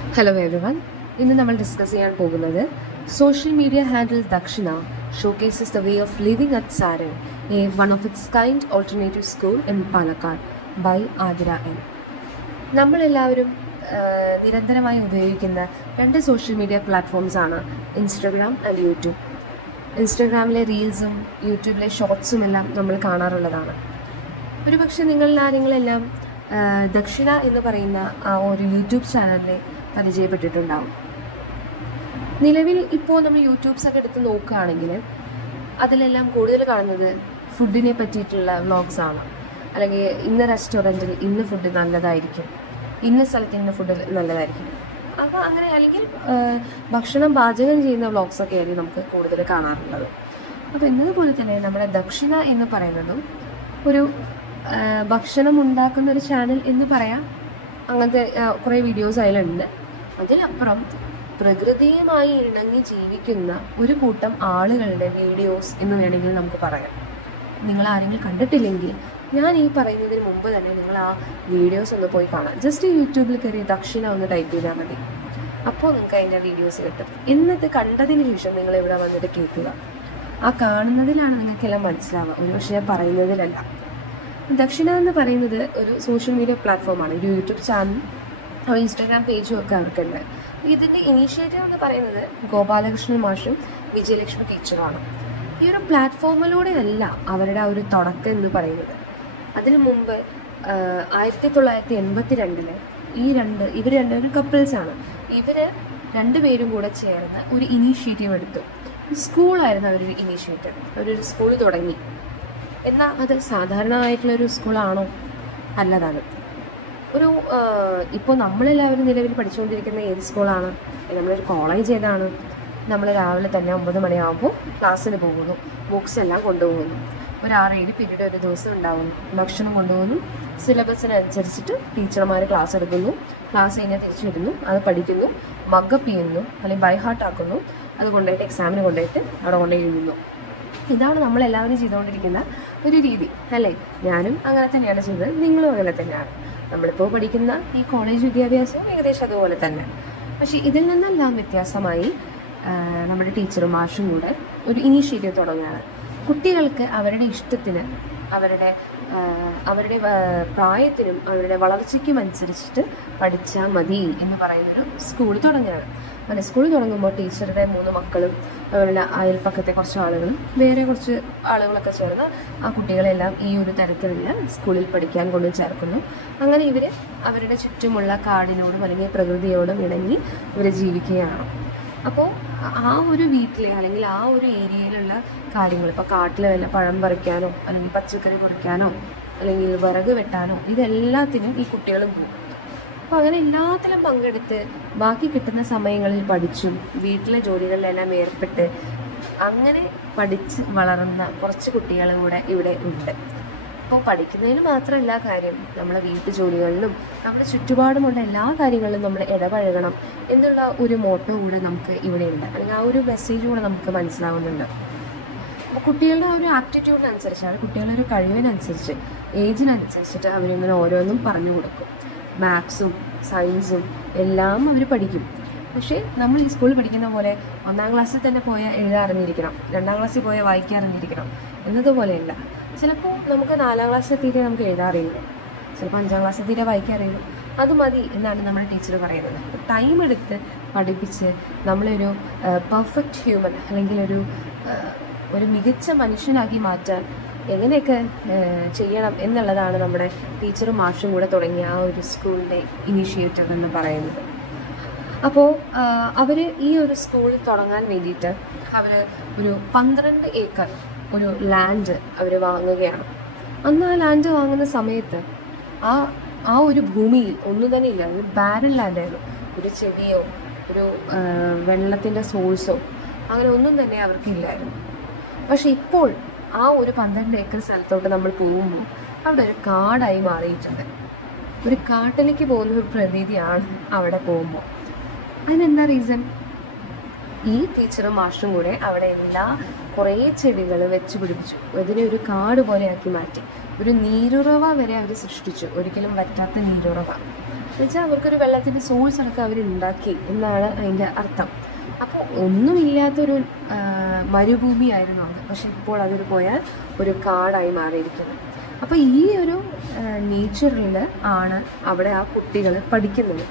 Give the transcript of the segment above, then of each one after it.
Hello everyone. ഇന്ന് നമ്മൾ discuss ചെയ്യാൻ പോകുന്നത് social media handle Dakshina showcases the way of living at Saran, a one of its kind alternative school in Palakkad by Athira N. നമ്മളെല്ലാവരും നിരന്തരമായി ഉപയോഗിക്കുന്ന രണ്ട് സോഷ്യൽ മീഡിയ പ്ലാറ്റ്ഫോംസാണ് ഇൻസ്റ്റഗ്രാം ആൻഡ് യൂട്യൂബ്. ഇൻസ്റ്റഗ്രാമിലെ റീൽസും യൂട്യൂബിലെ ഷോർട്സും എല്ലാം നമ്മൾ കാണാറുള്ളതാണ്. ഒരുപക്ഷെ നിങ്ങളിൽ ആരെങ്കിലെല്ലാം ദക്ഷിണ എന്ന് പറയുന്ന ആ ഒരു യൂട്യൂബ് ചാനലിനെ പരിചയപ്പെട്ടിട്ടുണ്ടാവും. നിലവിൽ ഇപ്പോൾ നമ്മൾ യൂട്യൂബ്സൊക്കെ എടുത്ത് നോക്കുകയാണെങ്കിൽ അതിലെല്ലാം കൂടുതൽ കാണുന്നത് ഫുഡിനെ പറ്റിയിട്ടുള്ള വ്ളോഗ്സാണ്. അല്ലെങ്കിൽ ഇന്ന റെസ്റ്റോറൻറ്റിൽ ഇന്ന ഫുഡ് നല്ലതായിരിക്കും, ഇന്ന സ്ഥലത്ത് ഇന്ന ഫുഡ് നല്ലതായിരിക്കും. അപ്പോൾ അങ്ങനെ അല്ലെങ്കിൽ ഭക്ഷണം പാചകം ചെയ്യുന്ന വ്ളോഗ്സൊക്കെ ആയിരിക്കും നമുക്ക് കൂടുതൽ കാണാറുള്ളത്. അപ്പോൾ എന്നതുപോലെ തന്നെ നമ്മുടെ ദക്ഷിണ എന്ന് പറയുന്നതും ഒരു ഭക്ഷണം ഉണ്ടാക്കുന്ന ഒരു ചാനൽ എന്ന് പറയാം. അങ്ങനത്തെ കുറേ വീഡിയോസ് അതിലുണ്ട്. അതിനപ്പുറം പ്രകൃതിയുമായി ഇണങ്ങി ജീവിക്കുന്ന ഒരു കൂട്ടം ആളുകളുടെ വീഡിയോസ് എന്ന് വേണമെങ്കിൽ നമുക്ക് പറയാം. നിങ്ങൾ ആരെങ്കിലും കണ്ടിട്ടില്ലെങ്കിൽ ഞാൻ ഈ പറയുന്നതിന് മുമ്പ് തന്നെ നിങ്ങൾ ആ വീഡിയോസ് ഒന്ന് പോയി കാണാം. ജസ്റ്റ് യൂട്യൂബിൽ കയറി ദക്ഷിണ ഒന്ന് ടൈപ്പ് ചെയ്താൽ മതി. അപ്പോൾ നിങ്ങൾക്ക് അതിൻ്റെ വീഡിയോസ് കിട്ടും. എന്നിട്ട് കണ്ടതിന് ശേഷം നിങ്ങൾ ഇവിടെ വന്നിട്ട് കേൾക്കുക. ആ കാണുന്നതിലാണ് നിങ്ങൾക്കെല്ലാം മനസ്സിലാവുക, ഒരു പക്ഷേ പറയുന്നതിലല്ല. ദക്ഷിണ എന്ന് പറയുന്നത് ഒരു സോഷ്യൽ മീഡിയ പ്ലാറ്റ്ഫോമാണ്. ഒരു യൂട്യൂബ് ചാനൽ, ഒരു ഇൻസ്റ്റാഗ്രാം പേജും ഒക്കെ അവർക്കുണ്ട്. ഇതിൻ്റെ ഇനീഷ്യേറ്റീവ് എന്ന് പറയുന്നത് ഗോപാലകൃഷ്ണൻ മാഷും വിജയലക്ഷ്മി ടീച്ചറുമാണ്. ഈ ഒരു പ്ലാറ്റ്ഫോമിലൂടെയല്ല അവരുടെ ആ ഒരു തുടക്കം എന്ന് പറയുന്നത്. അതിനു മുമ്പ് 1982 ഇവർ രണ്ടുപേരും കപ്പിൾസാണ്. ഇവർ രണ്ടുപേരും കൂടെ ചേർന്ന് ഒരു ഇനീഷ്യേറ്റീവ് എടുത്തു. സ്കൂളായിരുന്നു അവരൊരു ഇനീഷ്യേറ്റീവ്. അവരൊരു സ്കൂൾ തുടങ്ങി. എന്നാൽ അത് സാധാരണമായിട്ടുള്ളൊരു സ്കൂളാണോ? അല്ലതാണ്. ഒരു ഇപ്പോൾ നമ്മളെല്ലാവരും നിലവിൽ പഠിച്ചുകൊണ്ടിരിക്കുന്ന ഏത് സ്കൂളാണ്? നമ്മളൊരു കോളേജ് ഏതാണ്? നമ്മൾ രാവിലെ തന്നെ 9 മണിയാകുമ്പോൾ ക്ലാസ്സിന് പോകുന്നു, ബുക്സ് എല്ലാം കൊണ്ടുപോകുന്നു. ഒരു 6-7 പീരീഡ് ഒരു ദിവസം ഉണ്ടാകുന്നു. ഭക്ഷണം കൊണ്ടുപോകുന്നു. സിലബസിനനുസരിച്ചിട്ട് ടീച്ചർമാർ ക്ലാസ് എടുക്കുന്നു. ക്ലാസ് കഴിഞ്ഞാൽ തിരിച്ചു വരുന്നു, അത് പഠിക്കുന്നു, മഗ്ഗപ്പ് ചെയ്യുന്നു, അല്ലെങ്കിൽ ബൈ ഹാർട്ട് ആക്കുന്നു. അത് കൊണ്ടുപോയിട്ട് എക്സാമിന് കൊണ്ടുപോയിട്ട് അവിടെ കൊണ്ടുപോയി എഴുതുന്നു. ഇതാണ് നമ്മളെല്ലാവരും ചെയ്തുകൊണ്ടിരിക്കുന്ന ഒരു രീതി, അല്ലേ? ഞാനും അങ്ങനെ തന്നെയാണ് ചെയ്തത്, നിങ്ങളും അങ്ങനെ തന്നെയാണ്. നമ്മളിപ്പോൾ പഠിക്കുന്ന ഈ കോളേജ് വിദ്യാഭ്യാസവും ഏകദേശം അതുപോലെ തന്നെ. പക്ഷേ ഇതിൽ നിന്നെല്ലാം വ്യത്യാസമായി നമ്മുടെ ടീച്ചറും മാഷും കൂടെ ഒരു ഇനീഷ്യേറ്റീവ് തുടങ്ങുകയാണ്. കുട്ടികൾക്ക് അവരുടെ ഇഷ്ടത്തിന്, അവരുടെ പ്രായത്തിനും അവരുടെ വളർച്ചയ്ക്കും അനുസരിച്ചിട്ട് പഠിച്ചാൽ മതി എന്ന് പറയുന്നൊരു സ്കൂൾ തുടങ്ങുകയാണ്. അങ്ങനെ സ്കൂൾ തുടങ്ങുമ്പോൾ ടീച്ചറുടെ 3 മക്കളും അവരുടെ അയൽപ്പക്കത്തെ കുറച്ച് ആളുകളും വേറെ കുറച്ച് ആളുകളൊക്കെ ചേർന്ന് ആ കുട്ടികളെല്ലാം ഈ ഒരു തരത്തിലുള്ള സ്കൂളിൽ പഠിക്കാൻ കൊണ്ട് ചേർക്കുന്നു. അങ്ങനെ ഇവർ അവരുടെ ചുറ്റുമുള്ള കാടിനോടും അല്ലെങ്കിൽ പ്രകൃതിയോടും ഇണങ്ങി ഇവർ ജീവിക്കുകയാണ്. അപ്പോൾ ആ ഒരു വീട്ടിലെ അല്ലെങ്കിൽ ആ ഒരു ഏരിയയിലുള്ള കാര്യങ്ങൾ, ഇപ്പോൾ കാട്ടിൽ വല്ല പഴം പറിക്കാനോ അല്ലെങ്കിൽ പച്ചക്കറി പറിക്കാനോ അല്ലെങ്കിൽ വിറക് വെട്ടാനോ, ഇതെല്ലാത്തിനും ഈ കുട്ടികളും പോകും. അപ്പോൾ അങ്ങനെ എല്ലാത്തിലും പങ്കെടുത്ത് ബാക്കി കിട്ടുന്ന സമയങ്ങളിൽ പഠിച്ചും വീട്ടിലെ ജോലികളിലെല്ലാം ഏർപ്പെട്ട് അങ്ങനെ പഠിച്ച് വളർന്ന കുറച്ച് കുട്ടികളും കൂടെ ഇവിടെ ഉണ്ട്. അപ്പോൾ പഠിക്കുന്നതിന് മാത്രമല്ല കാര്യം, നമ്മളെ വീട്ടു ജോലികളിലും നമ്മുടെ ചുറ്റുപാടുമുള്ള എല്ലാ കാര്യങ്ങളിലും നമ്മൾ ഇടപഴകണം എന്നുള്ള ഒരു മോട്ടോ കൂടെ നമുക്ക് ഇവിടെയുണ്ട്, അല്ലെങ്കിൽ ആ ഒരു മെസ്സേജ് കൂടെ നമുക്ക് മനസ്സിലാവുന്നുണ്ട്. അപ്പോൾ കുട്ടികളുടെ ആ ഒരു ആപ്റ്റിറ്റ്യൂഡിനനുസരിച്ചാണ്, കുട്ടികളുടെ ഒരു കഴിവിനനുസരിച്ച്, ഏജിനനുസരിച്ചിട്ട് അവരിങ്ങനെ ഓരോന്നും പറഞ്ഞു കൊടുക്കും. മാത്സും സയൻസും എല്ലാം അവർ പഠിക്കും. പക്ഷേ നമ്മൾ ഈ സ്കൂളിൽ പഠിക്കുന്ന പോലെ 1ാം ക്ലാസ്സിൽ തന്നെ പോയാൽ എഴുതാൻ അറിഞ്ഞിരിക്കണം, 2ാം ക്ലാസ്സിൽ പോയാൽ വായിക്കാൻ അറിഞ്ഞിരിക്കണം എന്നതുപോലെയല്ല. ചിലപ്പോൾ നമുക്ക് 4ാം ക്ലാസ്സിൽ എത്തിയിട്ടേ നമുക്ക് എഴുതാൻ അറിയുള്ളൂ, ചിലപ്പോൾ 5ാം ക്ലാസ്സിൽ എത്തിയിട്ടേ വായിക്കാൻ അറിയുള്ളൂ. അത് മതി എന്നാണ് നമ്മുടെ ടീച്ചർ പറയുന്നത്. ടൈം എടുത്ത് പഠിപ്പിച്ച് നമ്മളൊരു പെർഫെക്റ്റ് ഹ്യൂമൻ അല്ലെങ്കിൽ ഒരു മികച്ച മനുഷ്യനാക്കി മാറ്റാൻ എങ്ങനെയൊക്കെ ചെയ്യണം എന്നുള്ളതാണ് നമ്മുടെ ടീച്ചറും മാഷും കൂടെ തുടങ്ങിയ ആ ഒരു സ്കൂളിൻ്റെ ഇനീഷ്യേറ്റീവ് എന്ന് പറയുന്നത്. അപ്പോൾ അവർ ഈ ഒരു സ്കൂൾ തുടങ്ങാൻ വേണ്ടിയിട്ട് അവർ ഒരു 12 ഏക്കർ ഒരു ലാൻഡ് അവർ വാങ്ങുകയാണ്. അന്ന് ആ ലാൻഡ് വാങ്ങുന്ന സമയത്ത് ആ ഒരു ഭൂമിയിൽ ഒന്നും തന്നെ ഇല്ല. ഒരു ബാരൻ ലാൻഡായിരുന്നു. ഒരു ചെടിയോ ഒരു വെള്ളത്തിൻ്റെ സോഴ്സോ അങ്ങനെ ഒന്നും തന്നെ അവർക്കില്ലായിരുന്നു. പക്ഷെ ഇപ്പോൾ ആ ഒരു 12 ഏക്കർ സ്ഥലത്തോട്ട് നമ്മൾ പോകുമ്പോൾ അവിടെ ഒരു കാടായി മാറിയിട്ടുണ്ട്. ഒരു കാട്ടിലേക്ക് പോകുന്ന ഒരു പ്രതീതിയാണ് അവിടെ പോകുമ്പോൾ. അതിനെന്താ റീസൺ? ഈ ടീച്ചറും മാഷും കൂടെ അവിടെ എല്ലാ കുറേ ചെടികൾ വെച്ച് പിടിപ്പിച്ചു. ഇതിനെ ഒരു കാട് പോലെയാക്കി മാറ്റി. ഒരു നീരുറവ വരെ അവർ സൃഷ്ടിച്ചു, ഒരിക്കലും വറ്റാത്ത നീരുറവ. എന്നുവെച്ചാൽ അവർക്കൊരു വെള്ളത്തിൻ്റെ സോഴ്സ് അടക്കം അവരുണ്ടാക്കി എന്നാണ് അതിൻ്റെ അർത്ഥം. അപ്പോൾ ഒന്നുമില്ലാത്തൊരു മരുഭൂമിയായിരുന്നു അത്. പക്ഷെ ഇപ്പോൾ അതൊരു പോയാൽ ഒരു കാടായി മാറിയിരിക്കുന്നു. അപ്പോൾ ഈ ഒരു നേച്ചറിൽ ആണ് അവിടെ ആ കുട്ടികൾ പഠിക്കുന്നത്.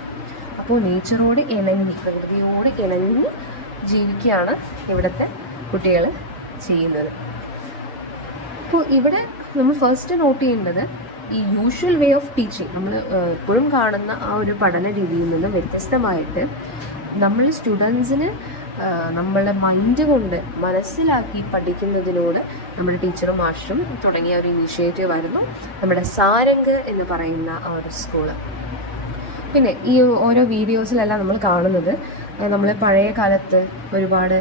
അപ്പോൾ നേച്ചറോട് ഇണങ്ങി, പ്രകൃതിയോട് ഇണങ്ങി ജീവിക്കുകയാണ് ഇവിടുത്തെ കുട്ടികൾ ചെയ്യുന്നത്. അപ്പോൾ ഇവിടെ നമ്മൾ ഫസ്റ്റ് നോട്ട് ചെയ്യേണ്ടത് ഈ യൂഷ്വൽ വേ ഓഫ് ടീച്ചിങ്, നമ്മൾ എപ്പോഴും കാണുന്ന ആ ഒരു പഠന രീതിയിൽ നിന്ന് വ്യത്യസ്തമായിട്ട് നമ്മൾ സ്റ്റുഡൻസിന് നമ്മളുടെ മൈൻഡ് കൊണ്ട് മനസ്സിലാക്കി പഠിക്കുന്നതിനോട് നമ്മുടെ ടീച്ചറും മാസ്റ്ററും തുടങ്ങിയ ഒരു ഇനീഷ്യേറ്റീവ് ആയിരുന്നു നമ്മുടെ സാരംഗ് എന്ന് പറയുന്ന ആ ഒരു സ്കൂള്. പിന്നെ ഈ ഓരോ വീഡിയോസിലെല്ലാം നമ്മൾ കാണുന്നത് നമ്മൾ പഴയ കാലത്ത് ഒരുപാട്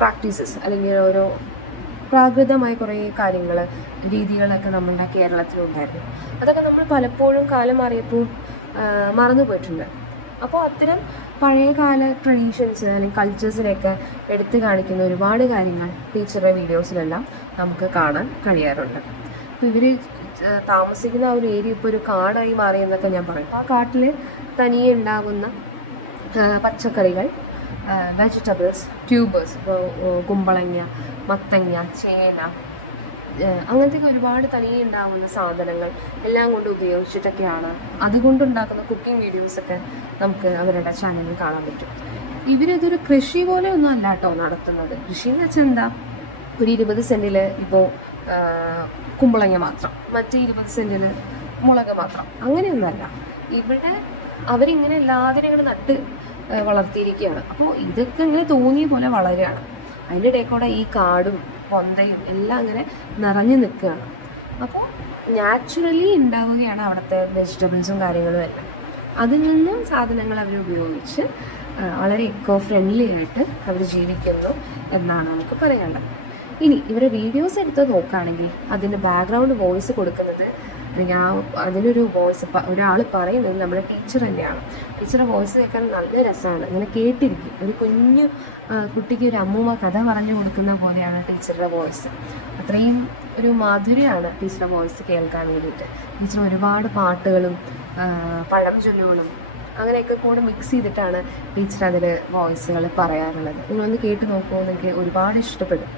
പ്രാക്ടീസസ് അല്ലെങ്കിൽ ഓരോ പ്രാകൃതമായ കുറേ കാര്യങ്ങൾ, രീതികളൊക്കെ നമ്മളുടെ കേരളത്തിലുണ്ടായിരുന്നു. അതൊക്കെ നമ്മൾ പലപ്പോഴും കാലം മാറിയപ്പോൾ മറന്നു പോയിട്ടുണ്ട്. അപ്പോൾ അത്തരം പഴയകാല ട്രഡീഷൻസ് അല്ലെങ്കിൽ കൾച്ചേഴ്സിനെയൊക്കെ എടുത്തു കാണിക്കുന്ന ഒരുപാട് കാര്യങ്ങൾ ടീച്ചറുടെ വീഡിയോസിലെല്ലാം നമുക്ക് കാണാൻ കഴിയാറുണ്ട്. അപ്പോൾ ഇവർ താമസിക്കുന്ന ആ ഒരു ഏരിയ ഇപ്പോൾ ഒരു കാടായി മാറിയെന്നൊക്കെ ഞാൻ പറയും. ആ കാട്ടിൽ തനിയെ ഉണ്ടാകുന്ന പച്ചക്കറികൾ, വെജിറ്റബിൾസ്, ട്യൂബേഴ്സ്, ഇപ്പോൾ കുമ്പളങ്ങ, മത്തങ്ങ, ചേന, അങ്ങനത്തെ ഒരുപാട് തനിയെ ഉണ്ടാകുന്ന സാധനങ്ങൾ എല്ലാം കൊണ്ട് ഉപയോഗിച്ചിട്ടൊക്കെയാണ് അതുകൊണ്ടുണ്ടാക്കുന്ന കുക്കിംഗ് വീഡിയോസൊക്കെ നമുക്ക് അവരുടെ ചാനലിൽ കാണാൻ പറ്റും. ഇവരിതൊരു കൃഷി പോലെ ഒന്നും അല്ല കേട്ടോ നടത്തുന്നത്. കൃഷി എന്ന് വെച്ചാൽ എന്താ, ഒരു 20 സെൻറ്റിൽ ഇപ്പോൾ കുമ്പളങ്ങ മാത്രം, മറ്റേ 20 സെൻറ്റിൽ മുളക് മാത്രം, അങ്ങനെയൊന്നുമല്ല. ഇവിടെ അവരിങ്ങനെ എല്ലാത്തിനും ഇങ്ങനെ നട്ട് വളർത്തിയിരിക്കുകയാണ്. അപ്പോൾ ഇതൊക്കെ ഇങ്ങനെ തോന്നിയ പോലെ വളരുകയാണ്. അതിൻ്റെ ഇടയിൽ ഈ കാടും പൊന്തയും എല്ലാം അങ്ങനെ നിറഞ്ഞു നിൽക്കുകയാണ്. അപ്പോൾ നാച്ചുറലി ഉണ്ടാവുകയാണ് അവിടുത്തെ വെജിറ്റബിൾസും കാര്യങ്ങളും എല്ലാം. അതിൽ നിന്നും സാധനങ്ങൾ അവർ ഉപയോഗിച്ച് വളരെ എക്കോ ഫ്രണ്ട്ലി ആയിട്ട് അവർ ജീവിക്കുന്നു എന്നാണ് നമുക്ക് പറയാനുള്ളത്. ഇനി ഇവരുടെ വീഡിയോസ് എടുത്ത് നോക്കുകയാണെങ്കിൽ അതിൻ്റെ ബാക്ക്ഗ്രൗണ്ട് വോയിസ് കൊടുക്കുന്നത്, അല്ലെങ്കിൽ അതിനൊരു വോയിസ് ഒരാൾ പറയുന്നത് നമ്മുടെ ടീച്ചർ തന്നെയാണ്. ടീച്ചറുടെ വോയിസ് കേൾക്കാൻ നല്ല രസമാണ്, ഇങ്ങനെ കേട്ടിരിക്കും. ഒരു കുഞ്ഞു കുട്ടിക്ക് ഒരു അമ്മൂമ്മ കഥ പറഞ്ഞു കൊടുക്കുന്ന പോലെയാണ് ടീച്ചറുടെ വോയിസ്. അത്രയും ഒരു മാധുര്യമാണ് ടീച്ചറുടെ വോയിസ് കേൾക്കാൻ വേണ്ടിയിട്ട്. ടീച്ചർ ഒരുപാട് പാട്ടുകളും പഴംചൊല്ലുകളും അങ്ങനെയൊക്കെ കൂടെ മിക്സ് ചെയ്തിട്ടാണ് ടീച്ചർ അതിൽ വോയിസുകൾ പറയാറുള്ളത്. നിങ്ങളൊന്ന് കേട്ട് നോക്കുമ്പോൾ നിങ്ങൾക്ക് ഒരുപാട് ഇഷ്ടപ്പെടും.